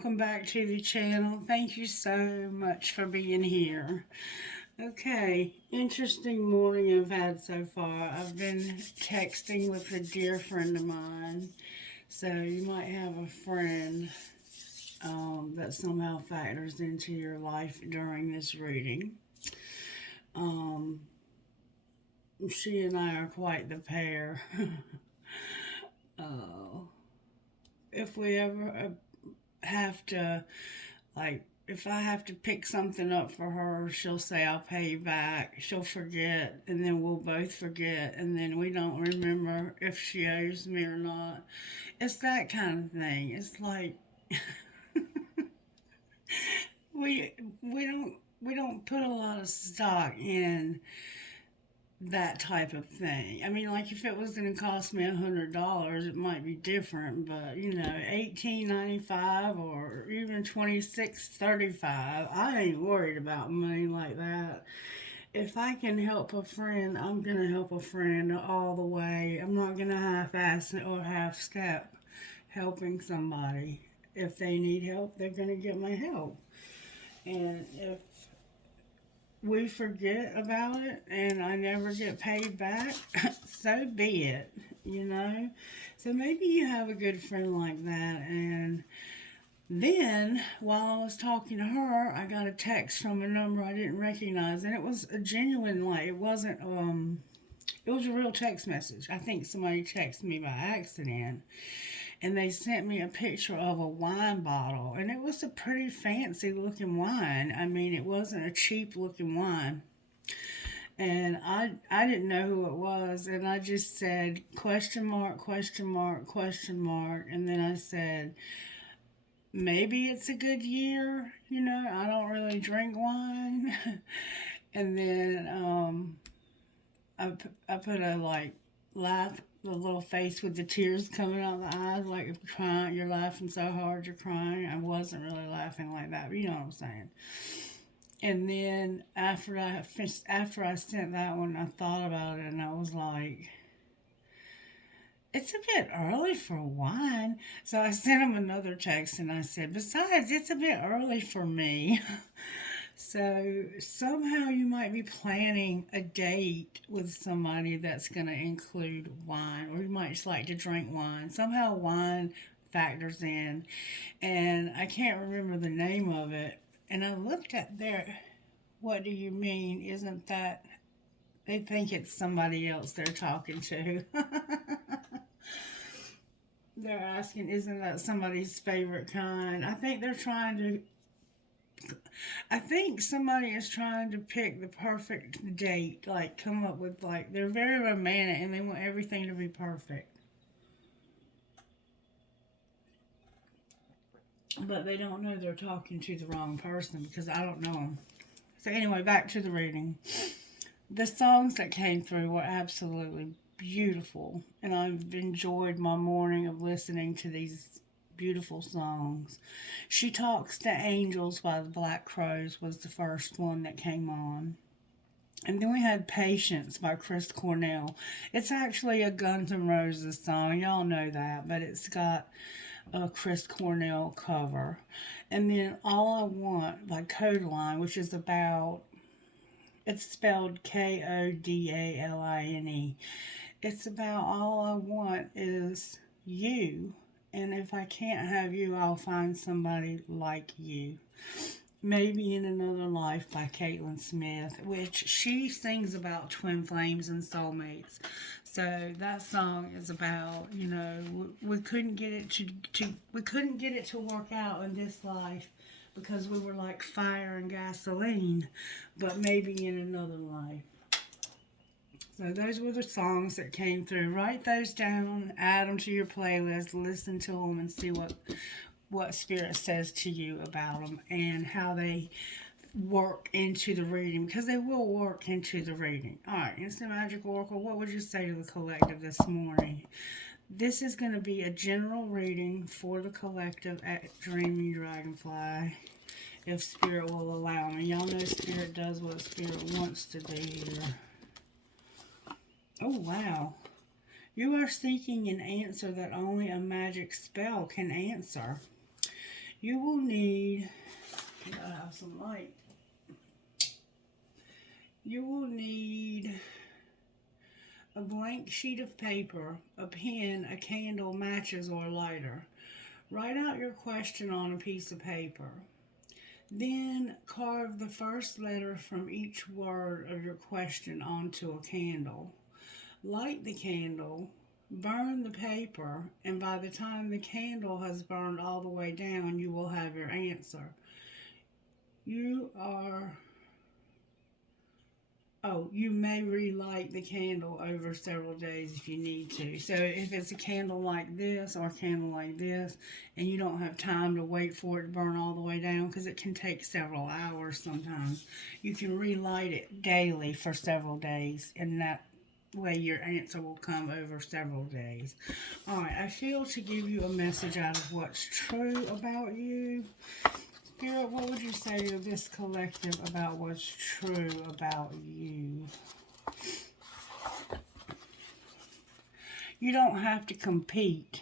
welcome back to the channel. Thank you so much for being here. Okay, interesting morning I've had so far. I've been texting with a dear friend of mine. So you might have a friend that somehow factors into your life during this reading. Um, she and I are quite the pair. uh, if we ever have to, like, if I have to pick something up for her, she'll say, I'll pay you back. She'll forget, and then we'll both forget, and then we don't remember if she owes me or not. It's that kind of thing. It's like we we don't put a lot of stock in that type of thing. I mean, like if it was going to cost me $100, it might be different. But 18.95 or even 26.35, I ain't worried about money like that. If I can help a friend, I'm gonna help a friend all the way. I'm not gonna half-ass it or half-step helping somebody. If they need help, they're gonna get my help. And if we forget about it and I never get paid back, so be it. So maybe you have a good friend like that. And then while I was talking to her, I got a text from a number I didn't recognize, and it was a genuine, like, it was a real text message. I think somebody texted me by accident, and they sent me a picture of a wine bottle, and it was a pretty fancy looking wine. I mean, it wasn't a cheap looking wine. And I didn't know who it was, and I just said question mark, question mark, question mark, and then I said maybe it's a good year. I don't really drink wine. And then I put a like laugh, the little face with the tears coming out of the eyes, like if you're crying, you're laughing so hard you're crying. I wasn't really laughing like that, but you know what I'm saying. And then after I sent that one, I thought about it and I was like, it's a bit early for wine. So I sent him another text and I said, besides, it's a bit early for me. So somehow you might be planning a date with somebody that's going to include wine, or you might just like to drink wine. Somehow wine factors in, and I can't remember the name of it. And I looked at their, what do you mean? Isn't that, they think it's somebody else they're talking to. They're asking, isn't that somebody's favorite kind? I think somebody is trying to pick the perfect date, like come up with, like, they're very romantic and they want everything to be perfect. But they don't know they're talking to the wrong person because I don't know them. So anyway, back to the reading. The songs that came through were absolutely beautiful, and I've enjoyed my morning of listening to these beautiful songs. She Talks to Angels by the Black Crows was the first one that came on. And then we had Patience by Chris Cornell. It's actually a Guns N' Roses song. Y'all know that, but it's got a Chris Cornell cover. And then All I Want by Codaline, which is about, it's spelled Kodaline. It's about all I want is you. And if I can't have you, I'll find somebody like you. Maybe in Another Life by Caitlin Smith, which she sings about twin flames and soulmates. So that song is about, we couldn't get it we couldn't get it to work out in this life because we were like fire and gasoline, but maybe in another life. So those were the songs that came through. Write those down, add them to your playlist, listen to them, and see what Spirit says to you about them and how they work into the reading, because they will work into the reading. All right, Instant Magic Oracle, what would you say to the collective this morning? This is going to be a general reading for the collective at Dreaming Dragonfly, if Spirit will allow me. Y'all know Spirit does what Spirit wants to do here. Oh, wow. You are seeking an answer that only a magic spell can answer. You will need, I gotta have some light. You will need a blank sheet of paper, a pen, a candle, matches, or a lighter. Write out your question on a piece of paper. Then carve the first letter from each word of your question onto a candle. Light the candle, burn the paper, and by the time the candle has burned all the way down, you will have your answer. You may relight the candle over several days if you need to. So if it's a candle like this or a candle like this, and you don't have time to wait for it to burn all the way down, because it can take several hours sometimes, you can relight it daily for several days, and that way your answer will come over several days. Alright, I feel to give you a message out of what's true about you. Spirit, what would you say to this collective about what's true about you? You don't have to compete.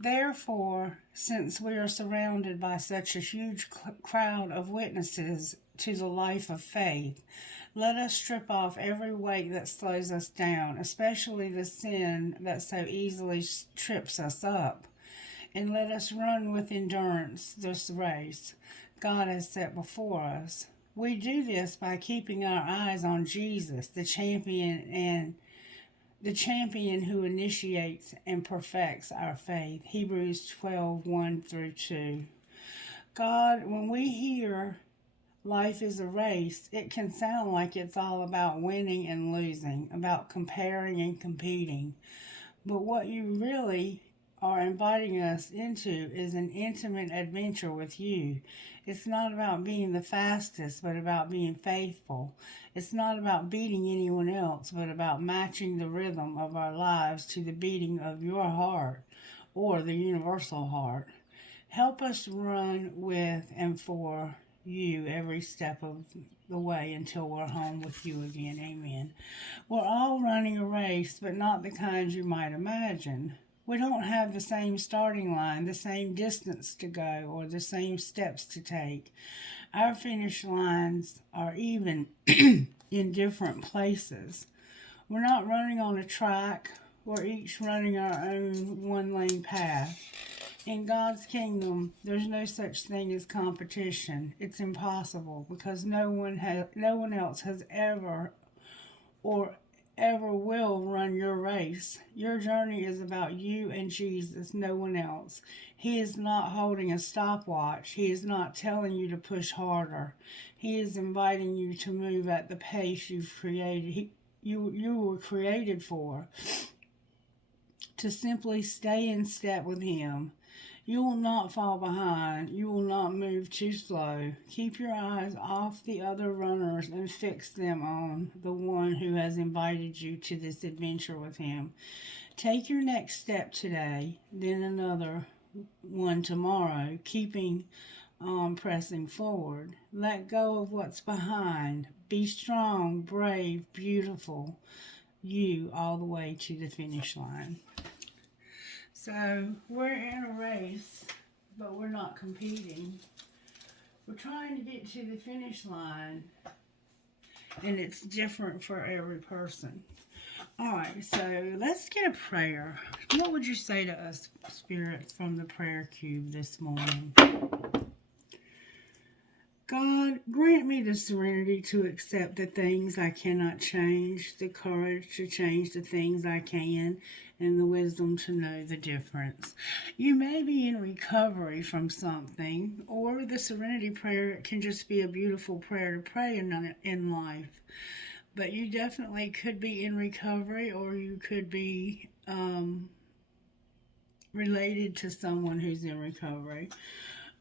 Therefore, since we are surrounded by such a huge crowd of witnesses to the life of faith, let us strip off every weight that slows us down, especially the sin that so easily trips us up. And let us run with endurance this race God has set before us. We do this by keeping our eyes on Jesus, the champion who initiates and perfects our faith. Hebrews 12:1-2. God, when we hear life is a race, it can sound like it's all about winning and losing, about comparing and competing. But what you really are inviting us into is an intimate adventure with you. It's not about being the fastest, but about being faithful. It's not about beating anyone else, but about matching the rhythm of our lives to the beating of your heart, or the universal heart. Help us run with and for you every step of the way until we're home with you again. Amen. We're all running a race, but not the kind you might imagine. We don't have the same starting line, the same distance to go, or the same steps to take. Our finish lines are even in different places. We're not running on a track. We're each running our own one-lane path. In God's kingdom, there's no such thing as competition. It's impossible, because no one else has ever or ever will run your race. Your journey is about you and Jesus, no one else. He is not holding a stopwatch. He is not telling you to push harder. He is inviting you to move at the pace you've created. You were created for. To simply stay in step with Him. You will not fall behind. You will not move too slow. Keep your eyes off the other runners and fix them on the one who has invited you to this adventure with Him. Take your next step today, then another one tomorrow, keeping on pressing forward. Let go of what's behind. Be strong, brave, beautiful, you all the way to the finish line. So we're in a race, but we're not competing. We're trying to get to the finish line, and it's different for every person. All right, so let's get a prayer. What would you say to us, Spirit, from the prayer cube this morning? God, grant me the serenity to accept the things I cannot change, the courage to change the things I can, and the wisdom to know the difference. You may be in recovery from something, or the serenity prayer can just be a beautiful prayer to pray in life. But you definitely could be in recovery, or you could be related to someone who's in recovery.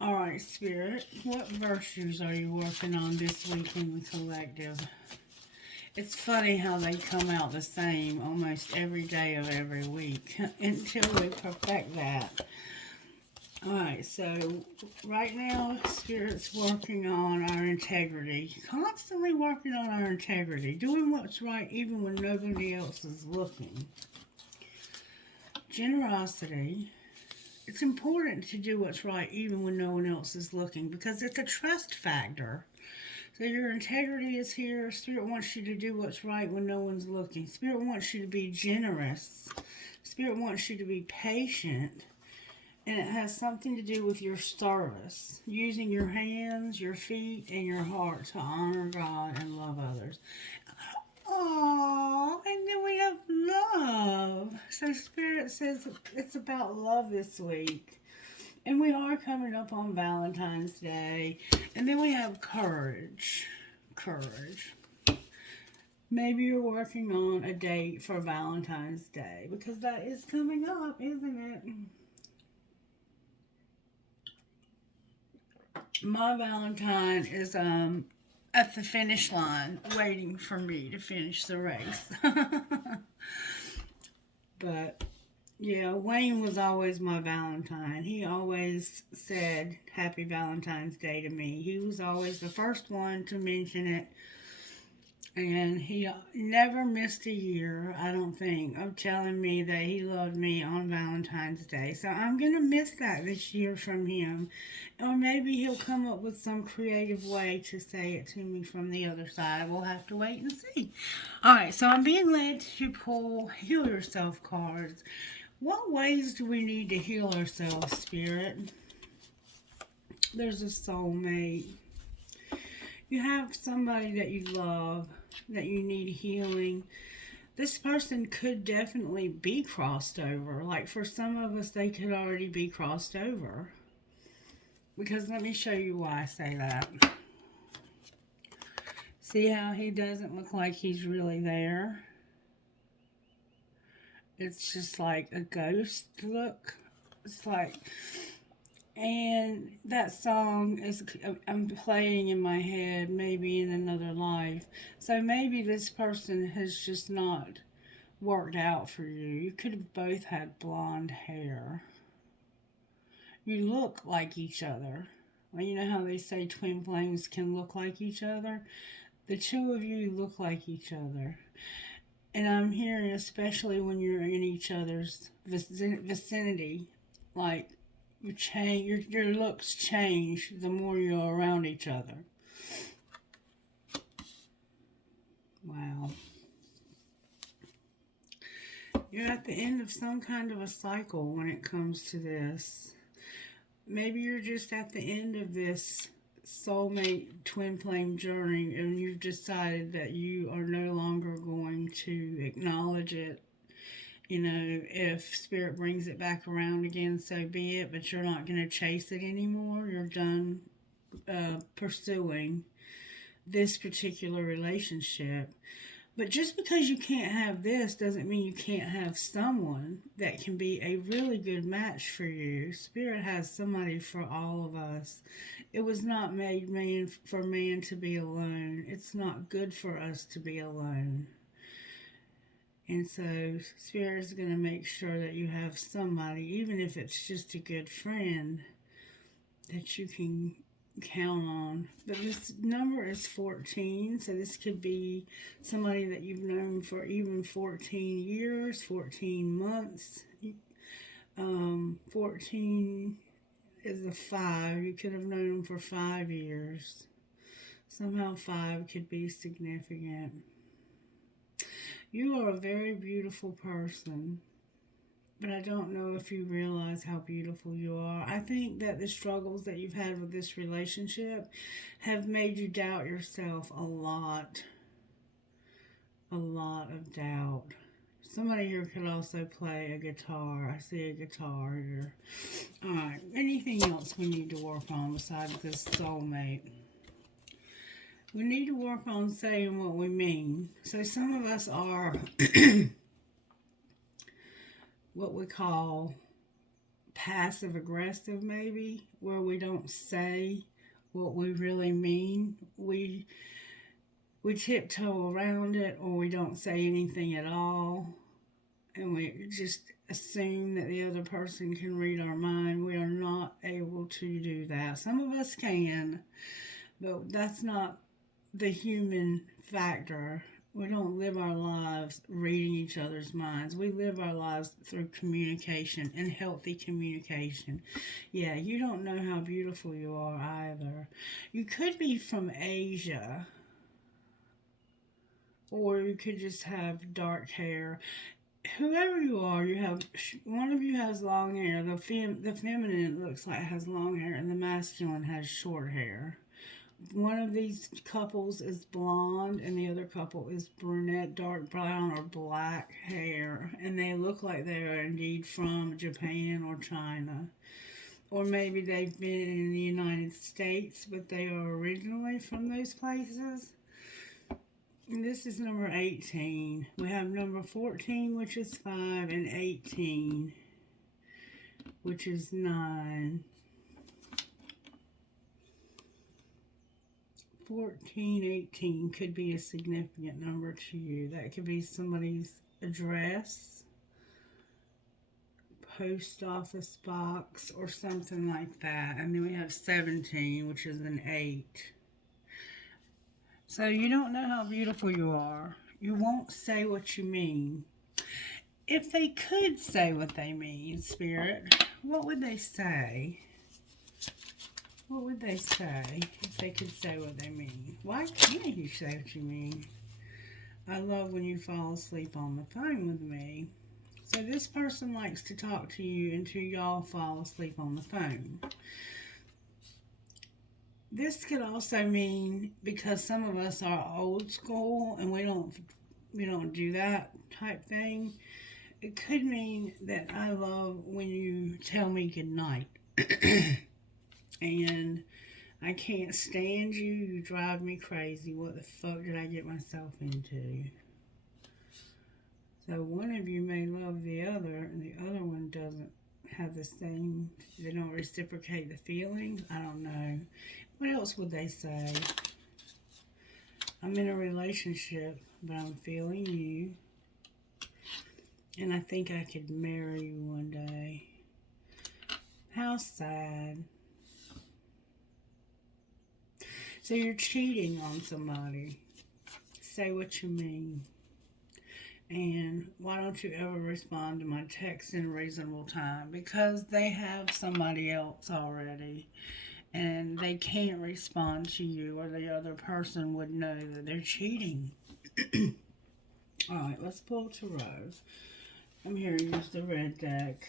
All right, Spirit, what virtues are you working on this week in the collective? It's funny how they come out the same almost every day of every week until we perfect that. All right, so right now, Spirit's working on our integrity, constantly working on our integrity, doing what's right even when nobody else is looking. Generosity. it's important to do what's right even when no one else is looking because it's a trust factor. So your integrity is here. Spirit wants you to do what's right when no one's looking. Spirit wants you to be generous. Spirit wants you to be patient. And it has something to do with your service, using your hands, your feet, and your heart to honor God and love others. Oh, and then we have love. So Spirit says it's about love this week. And we are coming up on Valentine's Day. And then we have courage. Courage. Maybe you're working on a date for Valentine's Day because that is coming up, isn't it? My Valentine is at the finish line waiting for me to finish the race. But yeah, Wayne was always my Valentine. He always said Happy Valentine's Day to me. He was always the first one to mention it. And he never missed a year, I don't think, of telling me that he loved me on Valentine's Day. So I'm going to miss that this year from him. Or maybe he'll come up with some creative way to say it to me from the other side. We'll have to wait and see. Alright, so I'm being led to pull Heal Yourself cards. What ways do we need to heal ourselves, Spirit? There's a soulmate. You have somebody that you love, that you need healing. This person could definitely be crossed over. Like for some of us, they could already be crossed over. Because let me show you why I say that. See how he doesn't look like he's really there? It's just like a ghost look. It's like... And that song is, I'm playing in my head, maybe in another life. So maybe this person has just not worked out for you. You could have both had blonde hair. You look like each other. Well, you know how they say twin flames can look like each other? The two of you look like each other. And I'm hearing, especially when you're in each other's vicinity, like, your looks change the more you're around each other. Wow. You're at the end of some kind of a cycle when it comes to this. Maybe you're just at the end of this soulmate twin flame journey and you've decided that you are no longer going to acknowledge it. You know, if Spirit brings it back around again, so be it, but you're not going to chase it anymore. You're done pursuing this particular relationship. But just because you can't have this doesn't mean you can't have someone that can be a really good match for you. Spirit has somebody for all of us. It was not made for man to be alone. It's not good for us to be alone. And so Spirit is going to make sure that you have somebody, even if it's just a good friend, that you can count on. But this number is 14, so this could be somebody that you've known for even 14 years, 14 months. 14 is a 5. You could have known them for 5 years. Somehow 5 could be significant. You are a very beautiful person, but I don't know if you realize how beautiful you are. I think that the struggles that you've had with this relationship have made you doubt yourself a lot. A lot of doubt. Somebody here could also play a guitar. I see a guitar here. Alright, anything else we need to work on besides this soulmate? We need to work on saying what we mean. So some of us are what we call passive aggressive, maybe, where we don't say what we really mean. We tiptoe around it, or we don't say anything at all, and we just assume that the other person can read our mind. We are not able to do that. Some of us can, but that's not the human factor. We don't live our lives reading each other's minds. We live our lives through communication and healthy communication. Yeah, you don't know how beautiful you are either. You could be from Asia, or you could just have dark hair. Whoever you are, you have one of you has long hair. The feminine looks like has long hair, and the masculine has short hair. One of these couples is blonde and the other couple is brunette, dark brown, or black hair. And they look like they are indeed from Japan or China. Or maybe they've been in the United States, but they are originally from those places. And this is number 18. We have number 14, which is 5, and 18, which is 9. 14, 18 could be a significant number to you. That could be somebody's address, post office box, or something like that. And then we have 17, which is an 8. So you don't know how beautiful you are. You won't say what you mean. If they could say what they mean, Spirit, what would they say? What would they say if they could say what they mean? Why can't you say what you mean? I love when you fall asleep on the phone with me. So this person likes to talk to you until y'all fall asleep on the phone. This could also mean, because some of us are old school and we don't do that type thing, it could mean that I love when you tell me good night. And I can't stand you. You drive me crazy. What the fuck did I get myself into? So one of you may love the other, and the other one doesn't have the same. They don't reciprocate the feelings. I don't know. What else would they say? I'm in a relationship, but I'm feeling you. And I think I could marry you one day. How sad. So you're cheating on somebody. Say what you mean. And why don't you ever respond to my text in reasonable time? Because they have somebody else already. And they can't respond to you, or the other person would know that they're cheating. Alright, let's pull tarot. I'm here to use the red deck.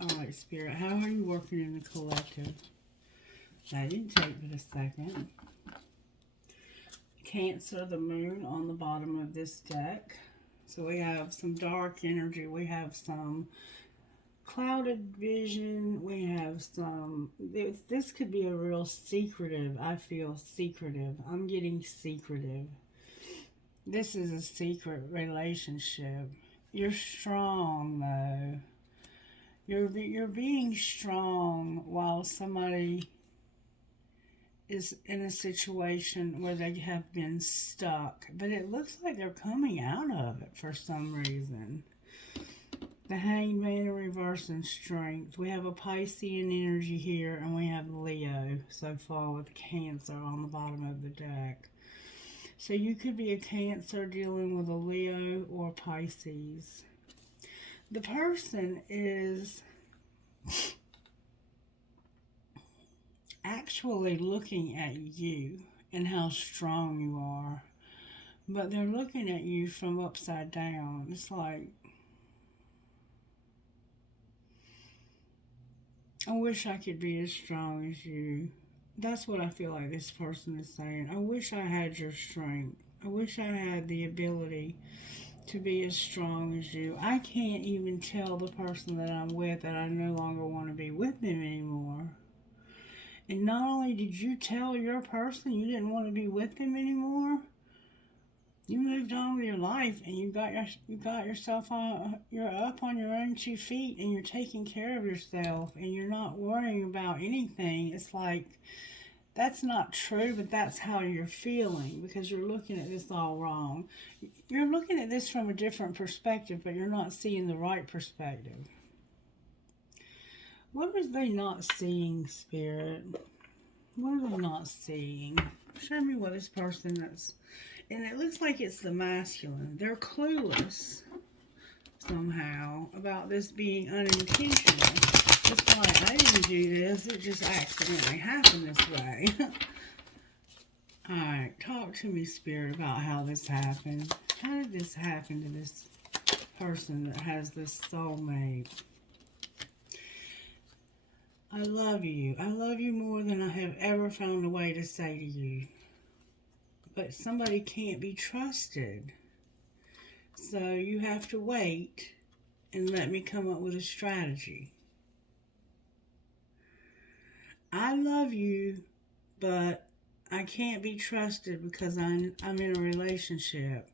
Alright, Spirit, how are you working in the collective? That didn't take but a second. Cancer, the moon on the bottom of this deck. So we have some dark energy. We have some clouded vision. We have some... This could be a real secretive. I feel secretive. I'm getting secretive. This is a secret relationship. You're strong, though. You're being strong while somebody is in a situation where they have been stuck, but it looks like they're coming out of it for some reason. The Hanged Man in reverse and Strength. We have a Piscean energy here, and we have Leo so far with Cancer on the bottom of the deck. So you could be a Cancer dealing with a Leo or Pisces. The person is actually looking at you and how strong you are, but they're looking at you from upside down. It's like, I wish I could be as strong as you. That's what I feel like this person is saying. I wish I had your strength. I wish I had the ability to be as strong as you. I can't even tell the person that I'm with that I no longer want to be with them anymore. And not only did you tell your person you didn't want to be with them anymore, you moved on with your life and you got yourself on. You're up on your own 2 feet and you're taking care of yourself and you're not worrying about anything. It's like, that's not true, but that's how you're feeling because you're looking at this all wrong. You're looking at this from a different perspective, but you're not seeing the right perspective. What are they not seeing, Spirit? What are they not seeing? Show me what this person that's And it looks like it's the masculine. They're clueless somehow about this being unintentional. It's like, I didn't do this, it just accidentally happened this way. Alright, talk to me, Spirit, about how this happened. How did this happen to this person that has this soulmate? I love you. I love you more than I have ever found a way to say to you. But somebody can't be trusted. So you have to wait and let me come up with a strategy. I love you, but I can't be trusted because I'm in a relationship.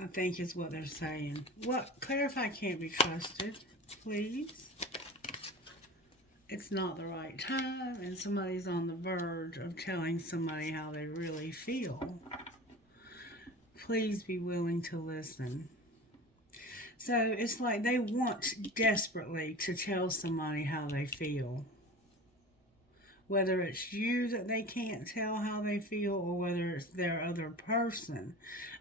I think is what they're saying. What? Clarify can't be trusted, please. It's not the right time, and somebody's on the verge of telling somebody how they really feel. Please be willing to listen. So it's like they want desperately to tell somebody how they feel. Whether it's you that they can't tell how they feel or whether it's their other person.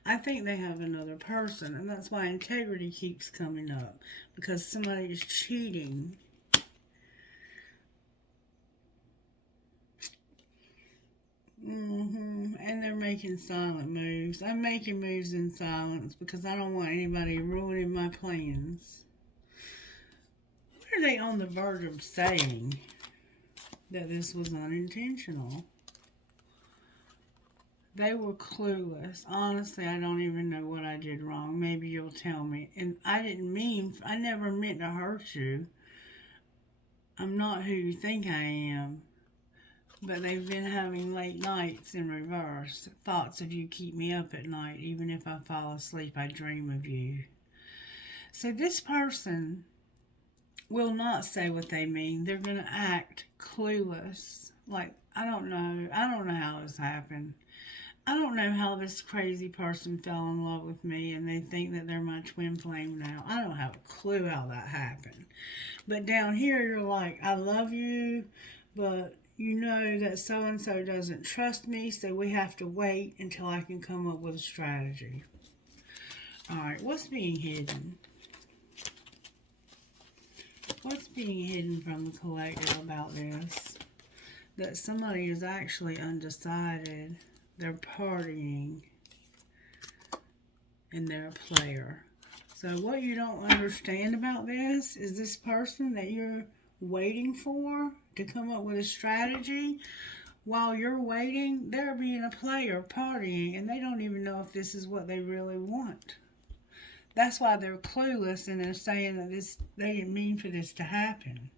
I think they have another person, and that's why integrity keeps coming up, because somebody is cheating. And they're making silent moves. I'm making moves in silence because I don't want anybody ruining my plans. What are they on the verge of saying? That this was unintentional. They were clueless. Honestly, I don't even know what I did wrong. Maybe you'll tell me. And I never meant to hurt you. I'm not who you think I am. But they've been having late nights in reverse. Thoughts of you keep me up at night. Even if I fall asleep, I dream of you. So this person will not say what they mean. They're going to act clueless. Like, I don't know. I don't know how this happened. I don't know how this crazy person fell in love with me and they think that they're my twin flame now. I don't have a clue how that happened. But down here, you're like, I love you, but you know that so-and-so doesn't trust me, so we have to wait until I can come up with a strategy. All right, what's being hidden? What's being hidden from the collective about this? That somebody is actually undecided. They're partying. And they're a player. So what you don't understand about this is this person that you're waiting for to come up with a strategy. While you're waiting, they're being a player, partying, and they don't even know if this is what they really want. That's why they're clueless and they're saying that they didn't mean for this to happen.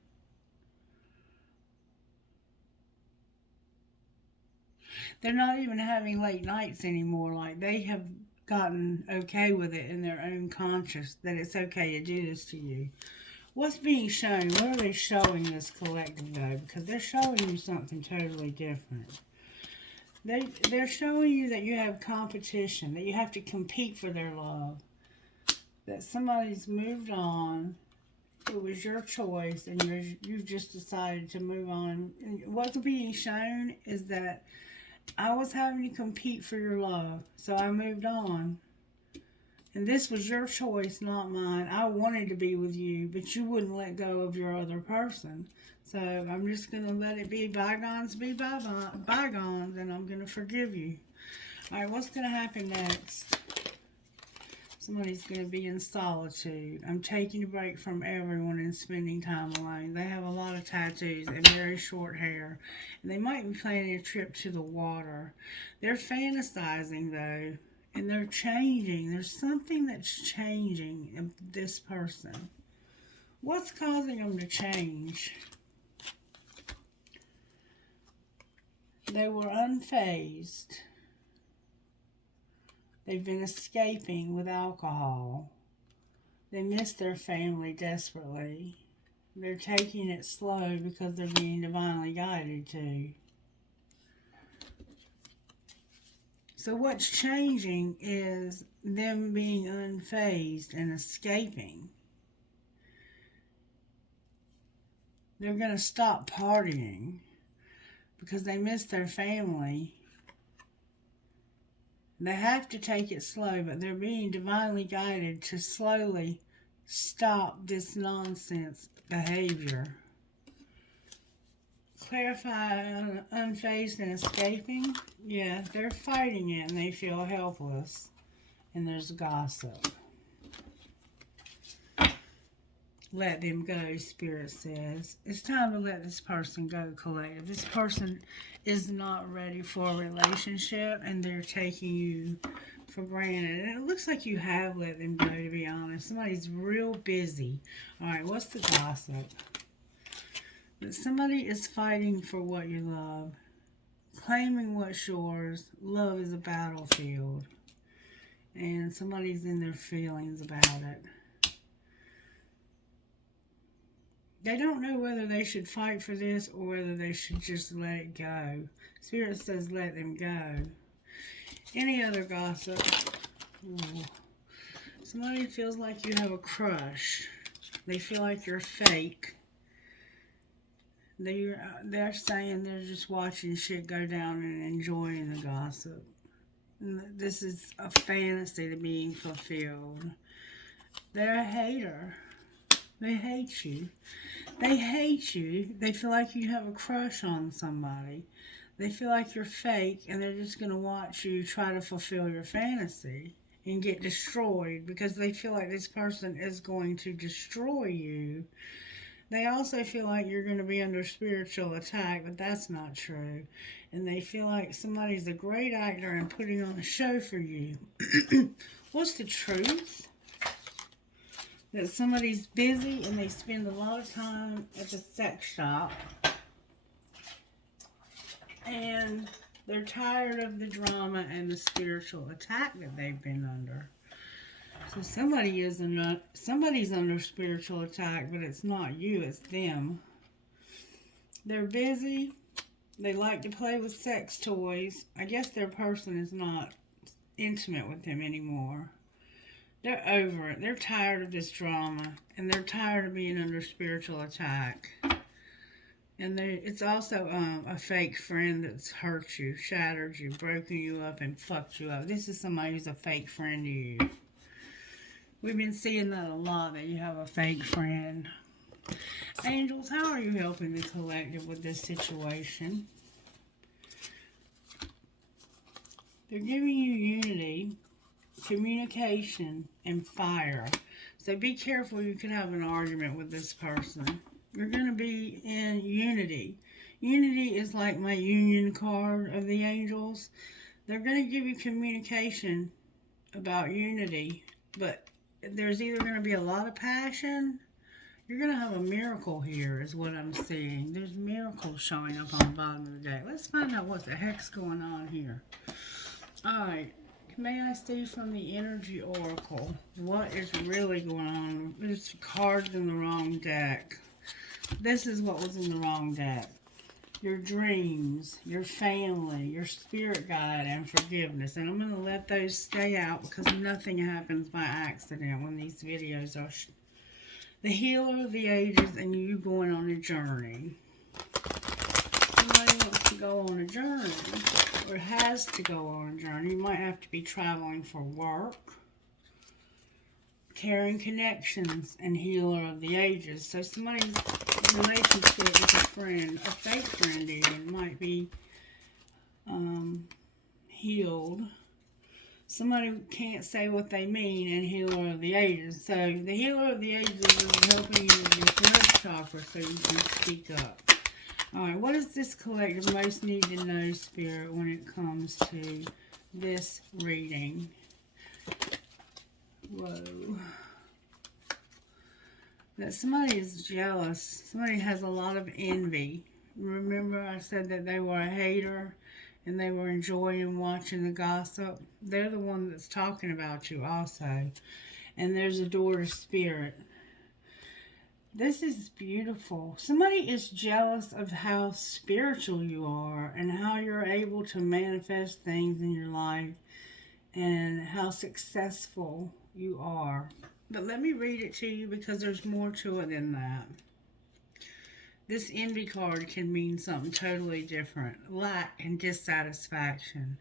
They're not even having late nights anymore. Like, they have gotten okay with it in their own conscious that it's okay to do this to you. What's being shown? What are they showing this collective though? Because they're showing you something totally different. They're showing you that you have competition, that you have to compete for their love. That somebody's moved on, it was your choice, and you've just decided to move on. And what's being shown is that I was having to compete for your love, so I moved on. And this was your choice, not mine. I wanted to be with you, but you wouldn't let go of your other person. So I'm just going to let it be bygones, and I'm going to forgive you. All right, what's going to happen next? Somebody's going to be in solitude. I'm taking a break from everyone and spending time alone. They have a lot of tattoos and very short hair. And they might be planning a trip to the water. They're fantasizing, though. And they're changing. There's something that's changing in this person. What's causing them to change? They were unfazed. They've been escaping with alcohol. They miss their family desperately. They're taking it slow because they're being divinely guided to. So what's changing is them being unfazed and escaping. They're going to stop partying because they miss their family. They have to take it slow, but they're being divinely guided to slowly stop this nonsense behavior. Clarify unfazed and escaping. Yeah, they're fighting it and they feel helpless. And there's gossip. Let them go, Spirit says. It's time to let this person go, collective. This person is not ready for a relationship and they're taking you for granted. And it looks like you have let them go, to be honest. Somebody's real busy. Alright, what's the gossip? That somebody is fighting for what you love. Claiming what's yours. Love is a battlefield. And somebody's in their feelings about it. They don't know whether they should fight for this or whether they should just let it go. Spirit says let them go. Any other gossip? Ooh. Somebody feels like you have a crush. They feel like you're fake. They're saying they're just watching shit go down and enjoying the gossip. And this is a fantasy to being fulfilled. They're a hater. They hate you. They hate you. They feel like you have a crush on somebody. They feel like you're fake and they're just going to watch you try to fulfill your fantasy and get destroyed because they feel like this person is going to destroy you. They also feel like you're going to be under spiritual attack, but that's not true. And they feel like somebody's a great actor and putting on a show for you. What's the truth? That somebody's busy and they spend a lot of time at the sex shop and they're tired of the drama and the spiritual attack that they've been under. So somebody's under spiritual attack, but it's not you, it's them. They're busy. They like to play with sex toys. I guess their person is not intimate with them anymore. They're over it. They're tired of this drama. And they're tired of being under spiritual attack. And it's also a fake friend that's hurt you, shattered you, broken you up, and fucked you up. This is somebody who's a fake friend to you. We've been seeing that a lot, that you have a fake friend. Angels, how are you helping the collective with this situation? They're giving you unity, communication, and fire. So be careful, you could have an argument with this person. You're going to be in unity. Unity is like my union card of the angels. They're going to give you communication about unity, but there's either going to be a lot of passion. You're going to have a miracle here is what I'm seeing. There's miracles showing up on the bottom of the deck. Let's find out what the heck's going on here. Alright, may I see from the energy oracle what is really going on? There's cards in the wrong deck. This is what was in the wrong deck. Your dreams, your family, your spirit guide, and forgiveness. And I'm going to let those stay out because nothing happens by accident when these videos are the healer of the ages and you going on a journey. Somebody wants to go on a journey or has to go on a journey. You might have to be traveling for work, carrying connections, and healer of the ages. So somebody's relationship with a friend, a fake friend even, might be healed. Somebody can't say what they mean and healer of the ages. So the healer of the ages is helping you with your throat chakra so you can speak up. Alright, what does this collective most need to know, Spirit, when it comes to this reading? Whoa. That somebody is jealous. Somebody has a lot of envy. Remember I said that they were a hater and they were enjoying watching the gossip? They're the one that's talking about you also. And there's a door to spirit. This is beautiful. Somebody is jealous of how spiritual you are and how you're able to manifest things in your life and how successful you are. But let me read it to you because there's more to it than that. This envy card can mean something totally different. Lack and dissatisfaction.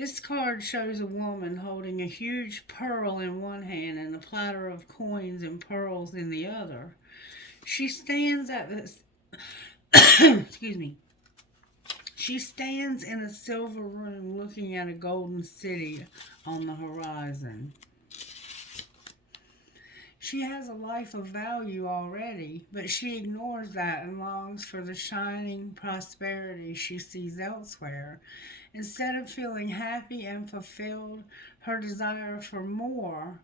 This card shows a woman holding a huge pearl in one hand and a platter of coins and pearls in the other. She stands at this excuse me. She stands in a silver room looking at a golden city on the horizon. She has a life of value already, but she ignores that and longs for the shining prosperity she sees elsewhere. Instead of feeling happy and fulfilled, her desire for more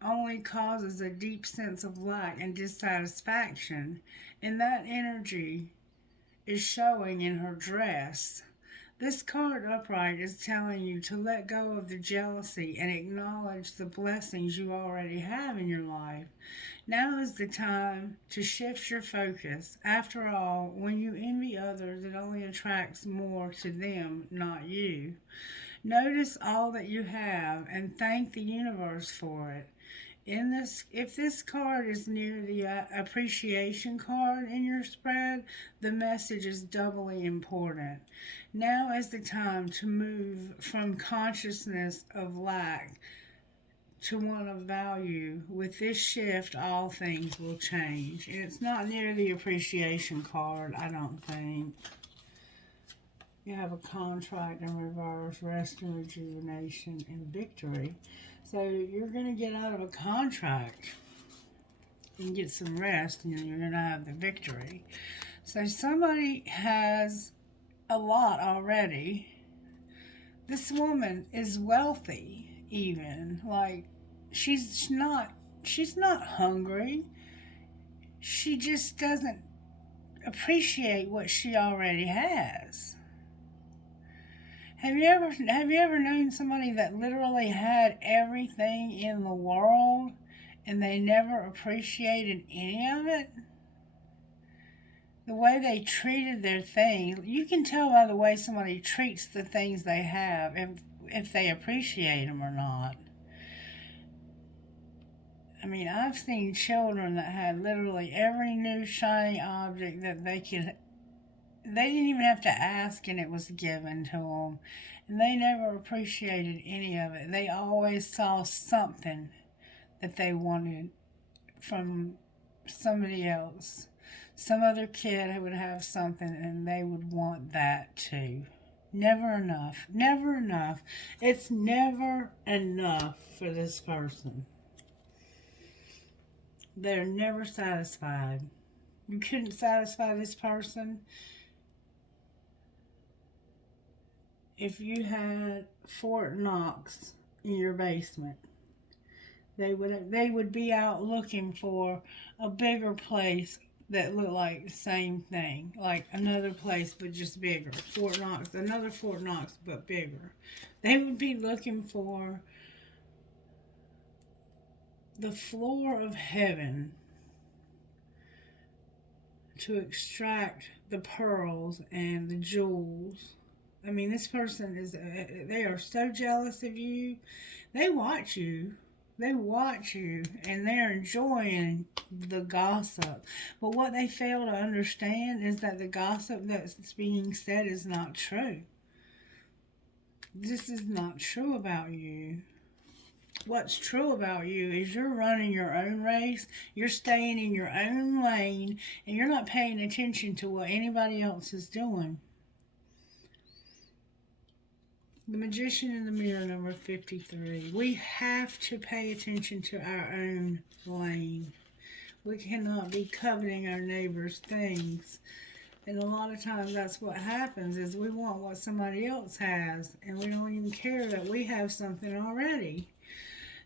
only causes a deep sense of lack and dissatisfaction, and that energy is showing in her dress. This card upright is telling you to let go of the jealousy and acknowledge the blessings you already have in your life. Now is the time to shift your focus. After all, when you envy others, it only attracts more to them, not you. Notice all that you have and thank the universe for it. If this card is near the appreciation card in your spread, the message is doubly important. Now is the time to move from consciousness of lack to one of value. With this shift, all things will change. And it's not near the appreciation card, I don't think. You have a contract in reverse, rest and rejuvenation, and victory. So you're going to get out of a contract and get some rest, and then you're going to have the victory. So somebody has a lot already. This woman is wealthy, even. Like, she's not hungry. She just doesn't appreciate what she already has. Have you ever known somebody that literally had everything in the world and they never appreciated any of it? The way they treated their things, you can tell by the way somebody treats the things they have if they appreciate them or not. I mean, I've seen children that had literally every new shiny object that they didn't even have to ask and it was given to them. And they never appreciated any of it. They always saw something that they wanted from somebody else. Some other kid would have something and they would want that too. Never enough. Never enough. It's never enough for this person. They're never satisfied. You couldn't satisfy this person if you had Fort Knox in your basement. They would be out looking for a bigger place that looked like the same thing, like another place but just bigger. Fort Knox, another Fort Knox but bigger. They would be looking for the floor of heaven to extract the pearls and the jewels. I mean, this person they are so jealous of you. They watch you. They watch you and they're enjoying the gossip. But what they fail to understand is that the gossip that's being said is not true. This is not true about you. What's true about you is you're running your own race, you're staying in your own lane, and you're not paying attention to what anybody else is doing. The Magician in the Mirror, number 53. We have to pay attention to our own lane. We cannot be coveting our neighbor's things. And a lot of times that's what happens is we want what somebody else has, and we don't even care that we have something already.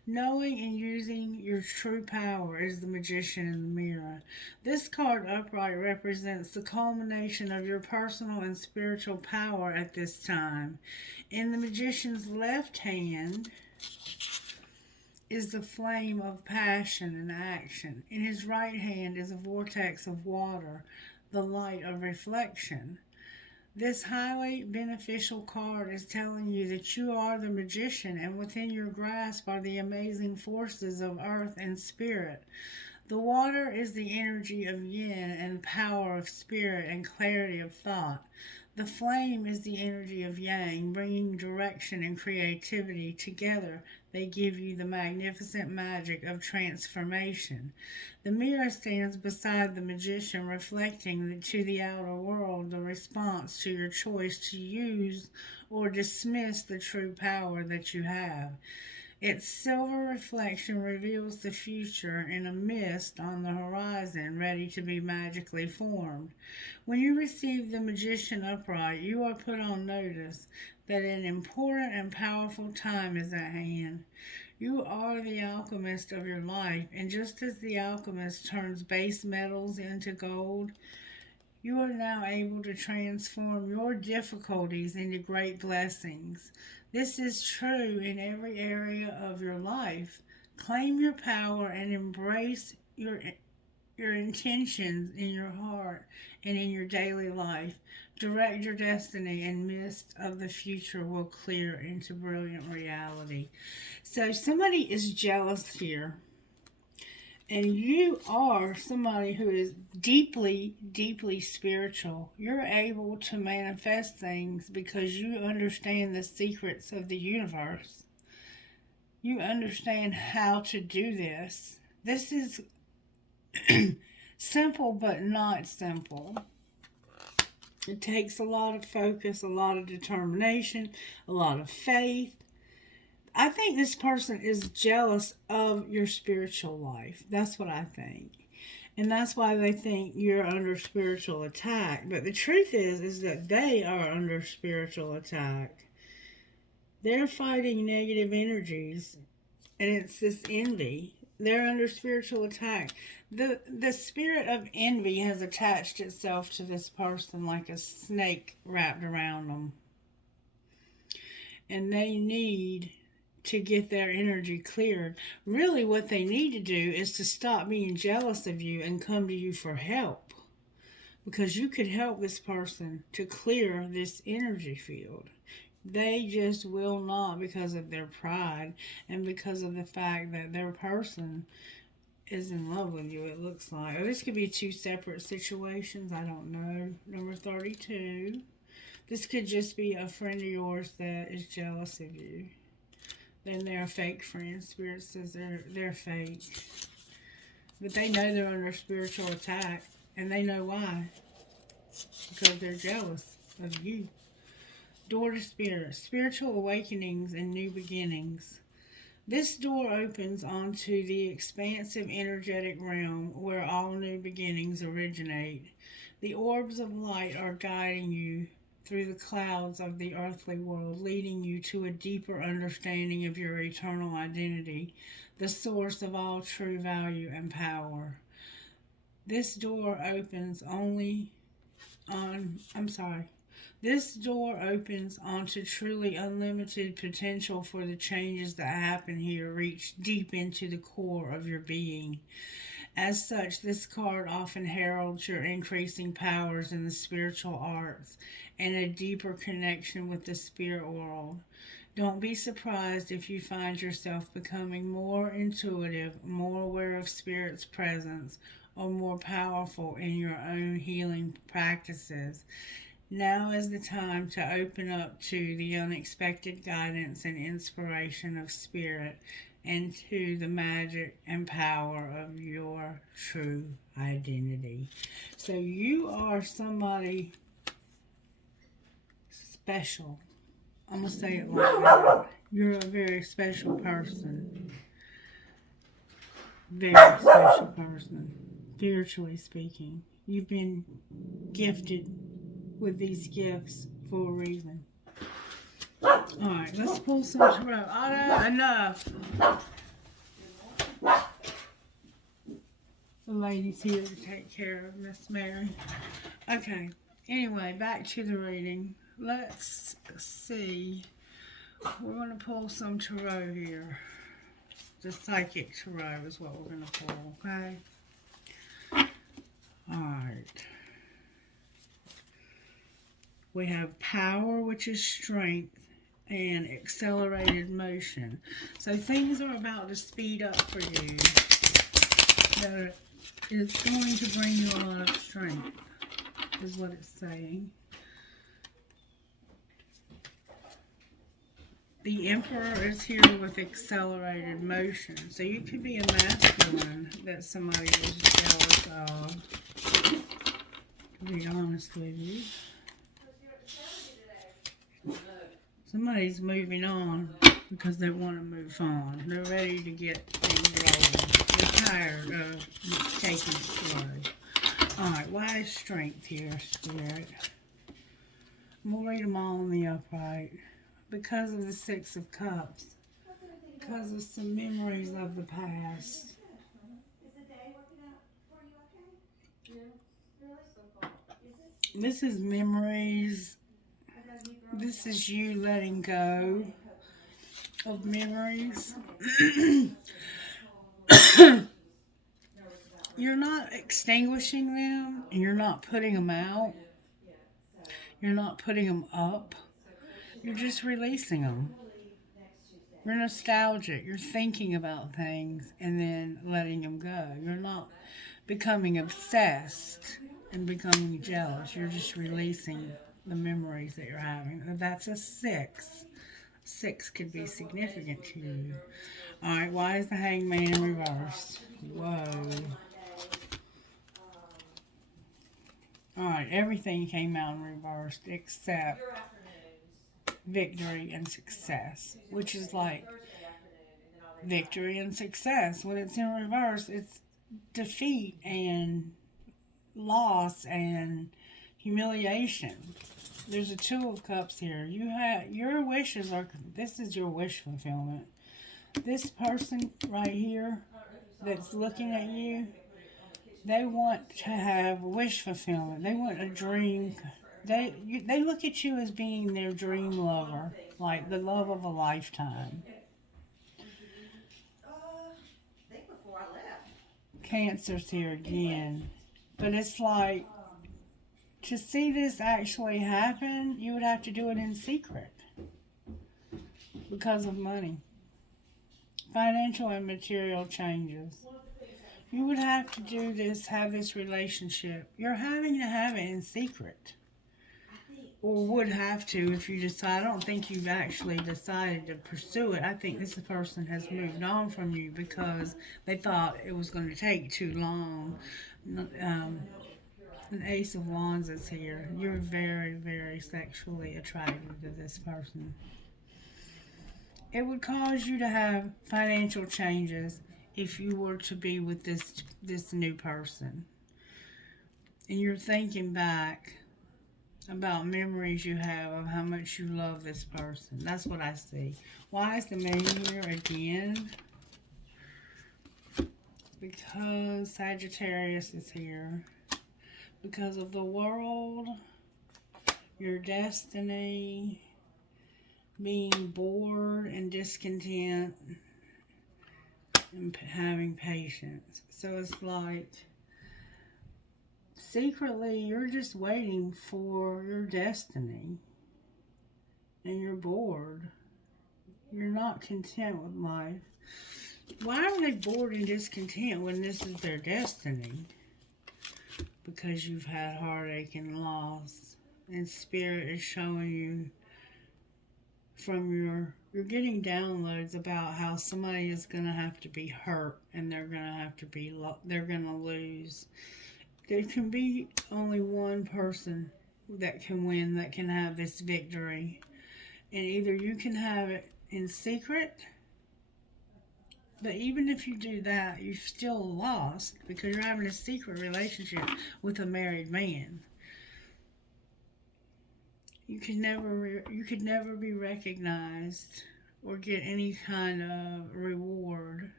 Knowing and using your true power is the Magician in the Mirror. This card upright represents the culmination of your personal and spiritual power at this time. In the Magician's left hand is the flame of passion and action. In his right hand is a vortex of water, the light of reflection. This highly beneficial card is telling you that you are the magician, and within your grasp are the amazing forces of earth and spirit. The water is the energy of yin and power of spirit and clarity of thought. The flame is the energy of yang, bringing direction and creativity together. They give you the magnificent magic of transformation. The mirror stands beside the magician, reflecting to the outer world the response to your choice to use or dismiss the true power that you have. Its silver reflection reveals the future in a mist on the horizon, ready to be magically formed. When you receive the magician upright, you are put on notice that an important and powerful time is at hand. You are the alchemist of your life, and just as the alchemist turns base metals into gold, you are now able to transform your difficulties into great blessings. This is true in every area of your life. Claim your power and embrace your intentions in your heart and in your daily life. Direct your destiny, and mist of the future will clear into brilliant reality. So somebody is jealous here, and you are somebody who is deeply, deeply spiritual. You're able to manifest things because you understand the secrets of the universe. You understand how to do this. This is simple, but not simple. It takes a lot of focus, a lot of determination, a lot of faith. I think this person is jealous of your spiritual life. That's what I think. And that's why they think you're under spiritual attack. But the truth is that they are under spiritual attack. They're fighting negative energies, and it's this envy. They're under spiritual attack. The spirit of envy has attached itself to this person like a snake wrapped around them. And they need to get their energy cleared. Really, what they need to do is to stop being jealous of you and come to you for help. Because you could help this person to clear this energy field. They just will not, because of their pride and because of the fact that their person is in love with you, it looks like. Or this could be two separate situations. I don't know. Number 32. This could just be a friend of yours that is jealous of you. Then they're a fake friend. Spirit says they're fake. But they know they're under spiritual attack. And they know why. Because they're jealous of you. Door to Spirit. Spiritual awakenings and new beginnings. This door opens onto the expansive energetic realm where all new beginnings originate. The orbs of light are guiding you through the clouds of the earthly world, leading you to a deeper understanding of your eternal identity, the source of all true value and power. This door opens onto truly unlimited potential for the changes that happen here reach deep into the core of your being. As such, this card often heralds your increasing powers in the spiritual arts and a deeper connection with the spirit world. Don't be surprised if you find yourself becoming more intuitive, more aware of Spirit's presence, or more powerful in your own healing practices. Now is the time to open up to the unexpected guidance and inspiration of Spirit and to the magic and power of your true identity. So you are somebody special. I'm going to say it like that. You're a very special person. Very special person, spiritually speaking. You've been gifted with these gifts for a reason. Alright, let's pull some tarot. Oh, enough. The lady's here to take care of Miss Mary. Okay, anyway, back to the reading. Let's see. We're going to pull some tarot here. The psychic tarot is what we're going to pull, okay? Alright. We have power, which is strength, and accelerated motion. So things are about to speed up for you. That it's going to bring you a lot of strength, is what it's saying. The Emperor is here with accelerated motion. So you could be a masculine that somebody is jealous of, to be honest with you. Somebody's moving on because they want to move on. They're ready to get things rolling. They're tired of taking it slow. Alright, why is strength here, Spirit? I'm going to read them all in the upright. Because of the Six of Cups. Because of some memories of the past. This is memories. This is you letting go of memories. You're not extinguishing them, and you're not putting them out. You're not putting them up. You're just releasing them. You're nostalgic. You're thinking about things and then letting them go. You're not becoming obsessed and becoming jealous. You're just releasing the memories that you're having. That's a 6. 6 could be significant to you. Alright, why is the Hangman in reverse? Whoa. Alright, everything came out in reverse except victory and success, which is like victory and success. When it's in reverse, it's defeat and loss and humiliation. There's a 2 of Cups here. You have your wishes are. This is your wish fulfillment. This person right here that's looking at you, they want to have wish fulfillment. They want a dream. They look at you as being their dream lover, like the love of a lifetime. Cancer's here again, but it's like, to see this actually happen, you would have to do it in secret because of money. Financial and material changes. You would have to do this, have this relationship. You're having to have it in secret. Or would have to if you decide. I don't think you've actually decided to pursue it. I think this person has moved on from you because they thought it was going to take too long. An Ace of Wands is here. You're very, very sexually attracted to this person. It would cause you to have financial changes if you were to be with this new person. And you're thinking back about memories you have of how much you love this person. That's what I see. Why is the Moon here again? Because Sagittarius is here. Because of the world, your destiny, being bored and discontent, and having patience. So it's like, secretly, you're just waiting for your destiny. And you're bored. You're not content with life. Why are they bored and discontent when this is their destiny? Because you've had heartache and loss. And Spirit is showing you from you're getting downloads about how somebody is going to have to be hurt and they're going to lose. There can be only one person that can win, that can have this victory. And either you can have it in secret, but even if you do that, you've still lost because you're having a secret relationship with a married man. You could never be recognized or get any kind of reward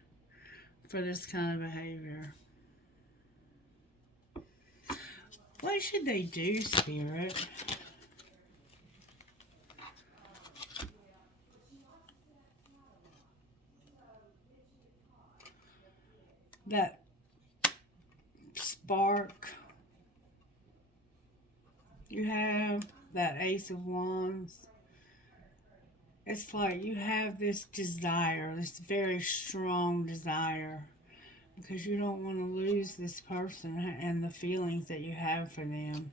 for this kind of behavior. What should they do, Spirit? That spark. You have that Ace of Wands. It's like you have this desire, this very strong desire, because you don't want to lose this person and the feelings that you have for them.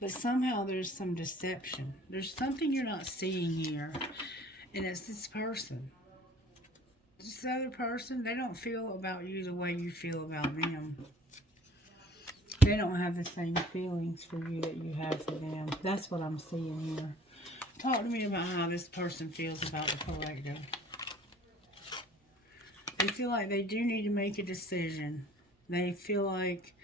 But somehow there's some deception. There's something you're not seeing here. And it's this person. This other person, they don't feel about you the way you feel about them. They don't have the same feelings for you that you have for them. That's what I'm seeing here. Talk to me about how this person feels about the collective. They feel like they do need to make a decision. They feel like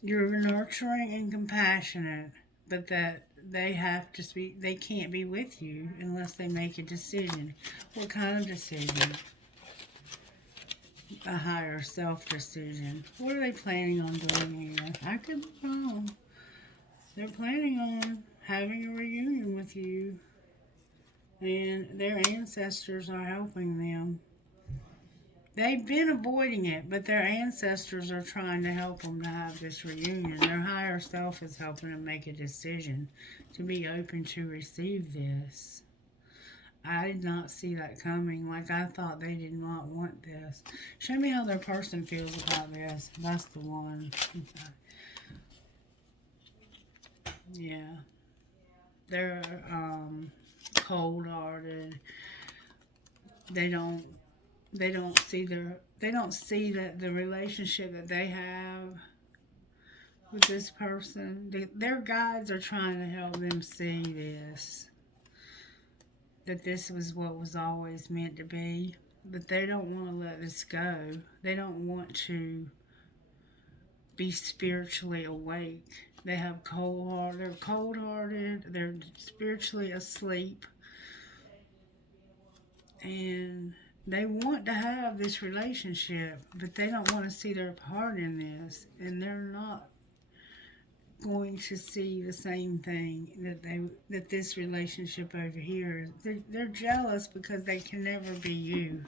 you're nurturing and compassionate, but that they can't be with you unless they make a decision. What kind of decision? A higher self decision. What are they planning on doing here? I could be wrong. They're planning on having a reunion with you, and their ancestors are helping them. They've been avoiding it, but their ancestors are trying to help them to have this reunion. Their higher self is helping them make a decision to be open to receive this. I did not see that coming. Like, I thought they did not want this. Show me how their person feels about this. That's the one. Yeah. They're cold-hearted. They don't see that the relationship that they have with this person, their guides are trying to help them see this, that this was what was always meant to be, but they don't want to let this go. They don't want to be spiritually awake. They're cold-hearted, they're spiritually asleep, and they want to have this relationship, but they don't want to see their part in this, and they're not going to see the same thing that this relationship over here is. They're jealous because they can never be you,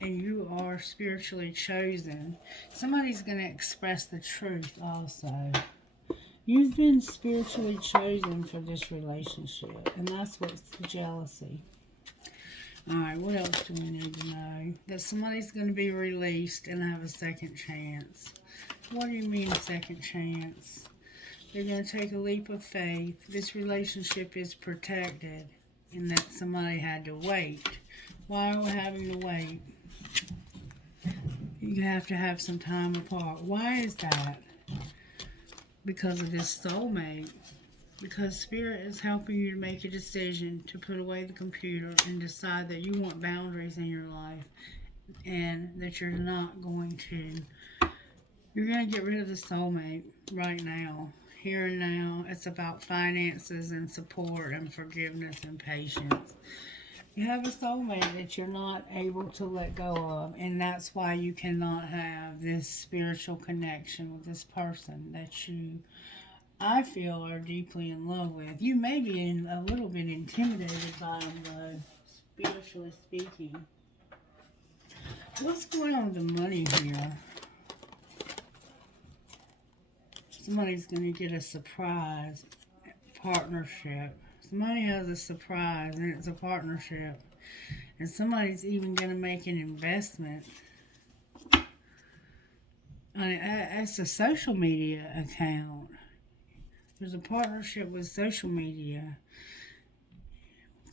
and you are spiritually chosen. Somebody's going to express the truth also. You've been spiritually chosen for this relationship, and that's what's the jealousy. Alright, what else do we need to know? That somebody's going to be released and have a second chance. What do you mean second chance? They're going to take a leap of faith. This relationship is protected in that somebody had to wait. Why are we having to wait? You have to have some time apart. Why is that? Because of this soulmate. Because Spirit is helping you to make a decision to put away the computer and decide that you want boundaries in your life, and that you're not going to. You're going to get rid of the soulmate right now. Here and now. It's about finances and support and forgiveness and patience. You have a soulmate that you're not able to let go of, and that's why you cannot have this spiritual connection with this person that you, I feel, are deeply in love with. You may be a little bit intimidated by them, though, spiritually speaking. What's going on with the money here? Somebody's going to get a surprise partnership. Somebody has a surprise, and it's a partnership. And somebody's even going to make an investment. It's a social media account. There's a partnership with social media.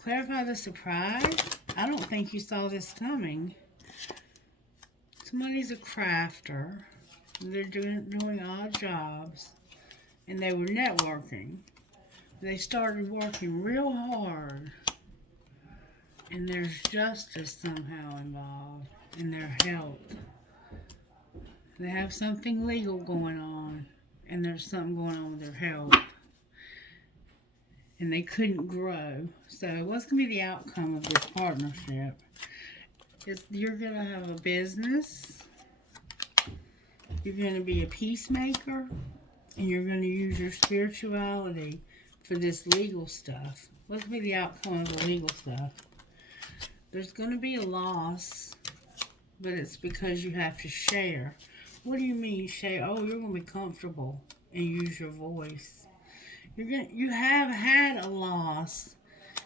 Clarify the surprise. I don't think you saw this coming. Somebody's a crafter. They're doing odd jobs. And they were networking. They started working real hard. And there's justice somehow involved in their health. They have something legal going on. And there's something going on with their health. And they couldn't grow. So what's going to be the outcome of this partnership? You're going to have a business. You're going to be a peacemaker. And you're going to use your spirituality for this legal stuff. What's going to be the outcome of the legal stuff? There's going to be a loss, but it's because you have to share. What do you mean share? Oh, you're going to be comfortable and use your voice. You have had a loss,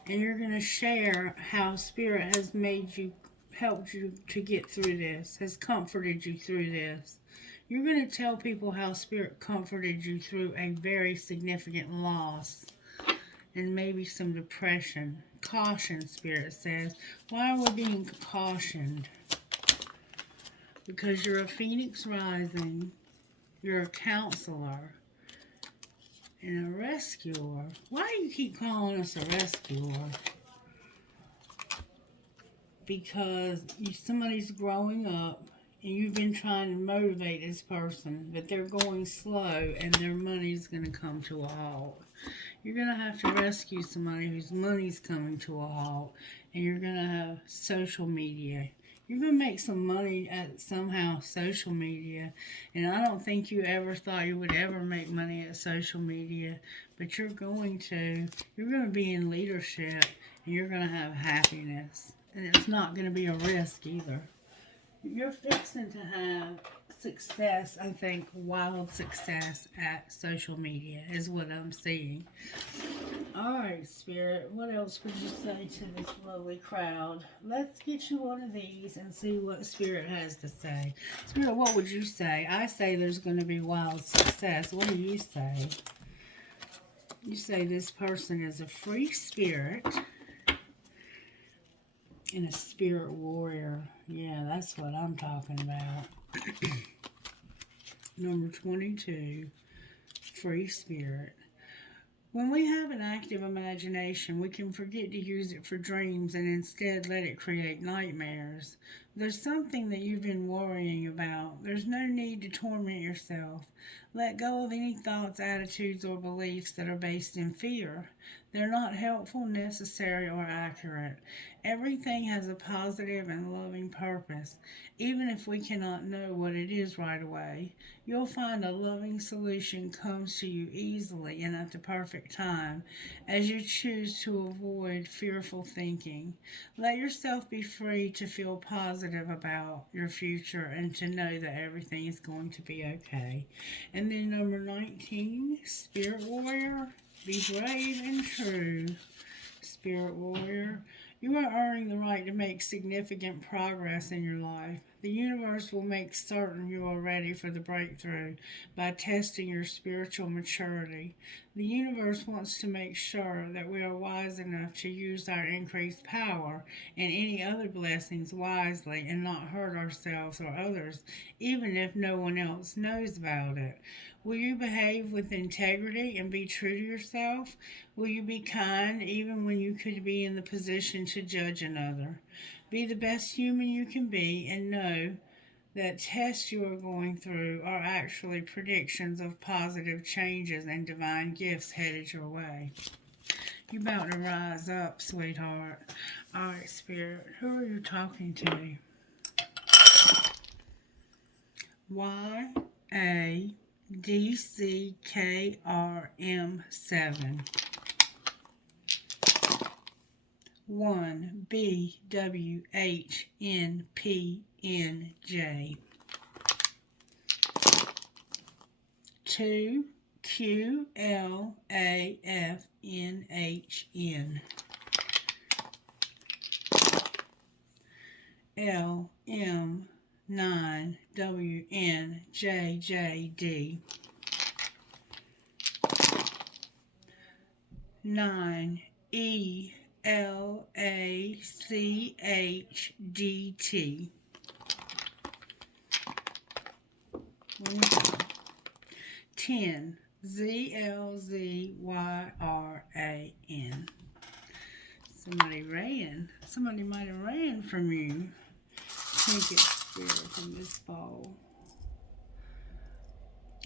and you're going to share how Spirit has made you, helped you to get through this, has comforted you through this. You're going to tell people how Spirit comforted you through a very significant loss. and maybe some depression. Caution, Spirit says. Why are we being cautioned? Because you're a phoenix rising, you're a counselor, and a rescuer. Why do you keep calling us a rescuer? Because somebody's growing up, and you've been trying to motivate this person, but they're going slow, and their money's going to come to a halt. You're going to have to rescue somebody whose money's coming to a halt, and you're going to have social media. You're going to make some money at somehow social media, and I don't think you ever thought you would ever make money at social media, but you're going to. You're going to be in leadership, and you're going to have happiness, and it's not going to be a risk either. You're fixing to have success, I think, wild success at social media is what I'm seeing. Alright, Spirit, what else would you say to this lovely crowd? Let's get you one of these and see what Spirit has to say. Spirit, what would you say? I say there's going to be wild success. What do you say? You say this person is a free spirit and a spirit warrior. Yeah, that's what I'm talking about. Number 22, free spirit. When we have an active imagination, we can forget to use it for dreams and instead let it create nightmares. There's something that you've been worrying about. There's no need to torment yourself. Let go of any thoughts, attitudes, or beliefs that are based in fear. They're not helpful, necessary, or accurate. Everything has a positive and loving purpose. Even if we cannot know what it is right away, you'll find a loving solution comes to you easily and at the perfect time as you choose to avoid fearful thinking. Let yourself be free to feel positive about your future and to know that everything is going to be okay. And then number 19, Spirit Warrior, be brave and true. Spirit Warrior, you are earning the right to make significant progress in your life. The universe will make certain you are ready for the breakthrough by testing your spiritual maturity. The universe wants to make sure that we are wise enough to use our increased power and any other blessings wisely and not hurt ourselves or others, even if no one else knows about it. Will you behave with integrity and be true to yourself? Will you be kind even when you could be in the position to judge another? Be the best human you can be and know that tests you are going through are actually predictions of positive changes and divine gifts headed your way. You're about to rise up, sweetheart. All right, Spirit, who are you talking to? YADCKRM7. 1 BWHNPNJ. 2 QLAFNHN. LM9WNJJD. 9 ELACHDT. 10 ZLZYRAN. Somebody might have ran from you. Take it, Spirit, from this bowl.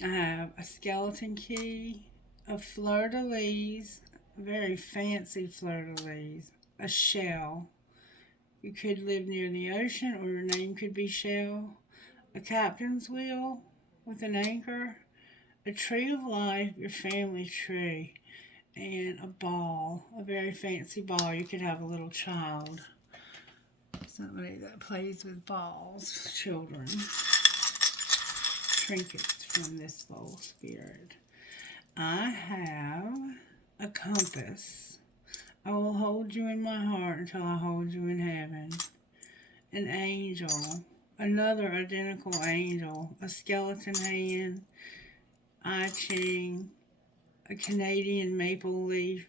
I have a skeleton key, a fleur-de-lis, a very fancy fleur-de-lis, a shell. You could live near the ocean, or your name could be Shell. A captain's wheel with an anchor, a tree of life, your family tree, and a ball, a very fancy ball. You could have a little child, somebody that plays with balls, children. Trinkets from this bowl, Spirit. I have a compass. I will hold you in my heart until I hold you in heaven. An angel, another identical angel, a skeleton hand, I Ching, a Canadian maple leaf,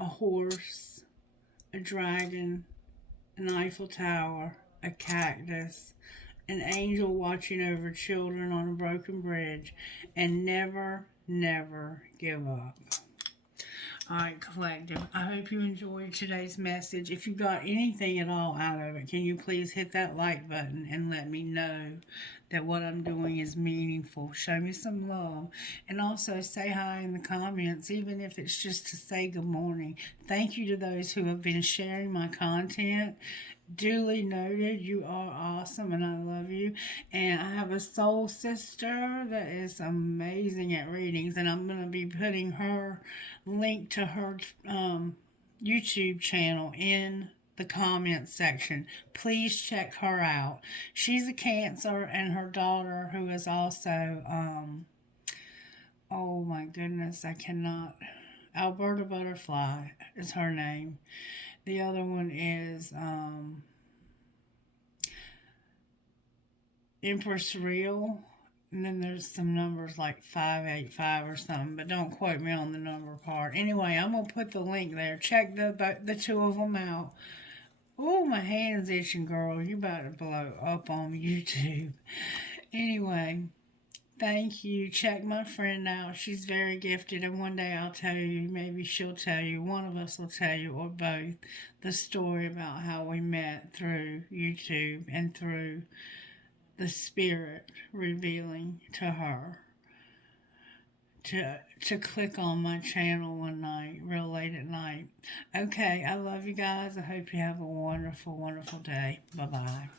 a horse, a dragon, an Eiffel Tower, a cactus, an angel watching over children on a broken bridge, and never, never give up. All right, collective. I hope you enjoyed today's message. If you got anything at all out of it, can you please hit that like button and let me know that what I'm doing is meaningful? Show me some love. And also say hi in the comments, even if it's just to say good morning. Thank you to those who have been sharing my content. Duly noted, you are awesome and I love you. And I have a soul sister that is amazing at readings, and I'm going to be putting her link to her YouTube channel in the comments section. Please check her out. She's a Cancer, and her daughter, who is also, oh my goodness, I cannot. Alberta Butterfly is her name. The other one is Empress Real. And then there's some numbers like 585 or something, but don't quote me on the number part. Anyway, I'm going to put the link there. Check the two of them out. Oh, my hand's itching, girl. You about to blow up on YouTube. Anyway, thank you. Check my friend out. She's very gifted, and one day I'll tell you, maybe she'll tell you, one of us will tell you, or both, the story about how we met through YouTube and through the Spirit revealing to her to click on my channel one night, real late at night. Okay, I love you guys. I hope you have a wonderful, wonderful day. Bye-bye.